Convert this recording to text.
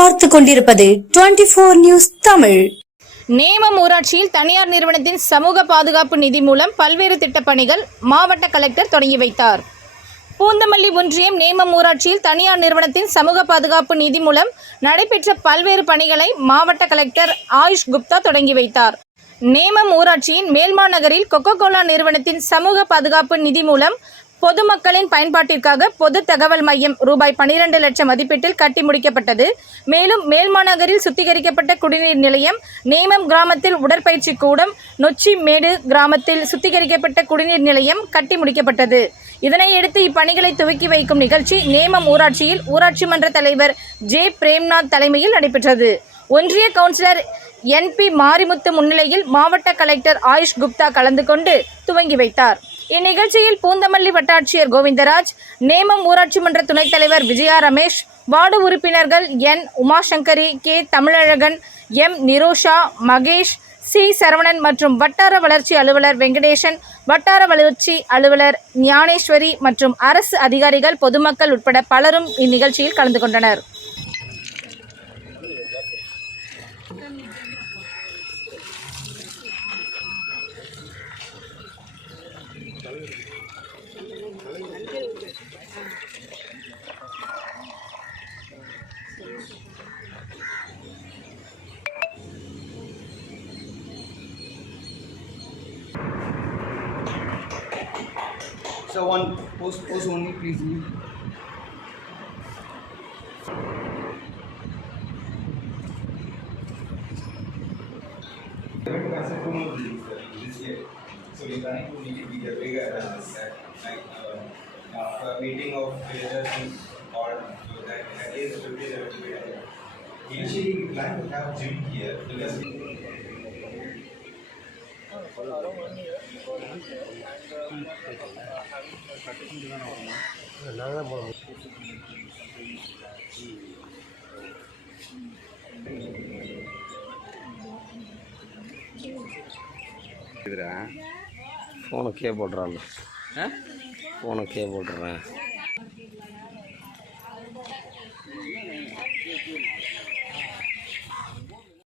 பார்த்து கொண்டிருப்பது 24 நியூஸ் தமிழ். நேமம் ஊராட்சியில் தனியார் நிறுவனத்தின் சமூக பாதுகாப்பு நிதி மூலம் பல்வேறு திட்டப்பணிகள் மாவட்ட கலெக்டர் தொடங்கி வைத்தார். பூந்தமல்லி ஒன்றியம் நேமம் ஊராட்சியில் தனியார் நிறுவனத்தின் சமூக பாதுகாப்பு நிதி மூலம் நடைபெற்ற பல்வேறு பணிகளை மாவட்ட கலெக்டர் ஆயுஷ் குப்தா தொடங்கி வைத்தார். நேமம் ஊராட்சியின் மேல்மாநகரில் கொக்கோ கோலா நிறுவனத்தின் சமூக பாதுகாப்பு நிதி மூலம் பொதுமக்களின் பயன்பாட்டிற்காக பொது தகவல் மையம் ரூபாய் 12 லட்சம் மதிப்பீட்டில் கட்டி முடிக்கப்பட்டது. மேலும் மேல்மாநகரில் சுத்திகரிக்கப்பட்ட குடிநீர் நிலையம், நேமம் கிராமத்தில் உடற்பயிற்சி கூடம், நொச்சிமேடு கிராமத்தில் சுத்திகரிக்கப்பட்ட குடிநீர் நிலையம் கட்டி முடிக்கப்பட்டது. இதனையடுத்து இப்பணிகளை துவக்கி வைக்கும் நிகழ்ச்சி நேமம் ஊராட்சியில் ஊராட்சி மன்ற தலைவர் ஜே. பிரேம்நாத் தலைமையில் நடைபெற்றது. ஒன்றிய கவுன்சிலர் NP மாரிமுத்து முன்னிலையில் மாவட்ட கலெக்டர் ஆயுஷ் குப்தா கலந்து கொண்டு துவங்கி வைத்தார். இந்நிகழ்ச்சியில் பூந்தமல்லி வட்டாட்சியர் கோவிந்தராஜ், நேமம் ஊராட்சி மன்ற துணைத் தலைவர் விஜயா ரமேஷ், வார்டு உறுப்பினர்கள் N. Umashankari, K. Tamizhazhagan, M. Nirosha, Mahesh, C. Saravanan மற்றும் வட்டார வளர்ச்சி அலுவலர் வெங்கடேசன், வட்டார வளர்ச்சி அலுவலர் ஞானேஸ்வரி மற்றும் அரசு அதிகாரிகள், பொதுமக்கள் உட்பட பலரும் இந்நிகழ்ச்சியில் கலந்து கொண்டனர். So one pose only, please. So we're trying to make it bigger, like meeting of villagers or that at least 50-70 people. Initially, we plan to have gym here because. ஃபோனை கே போட்டுறாங்க, ஃபோனை கே போட்டுறேன்.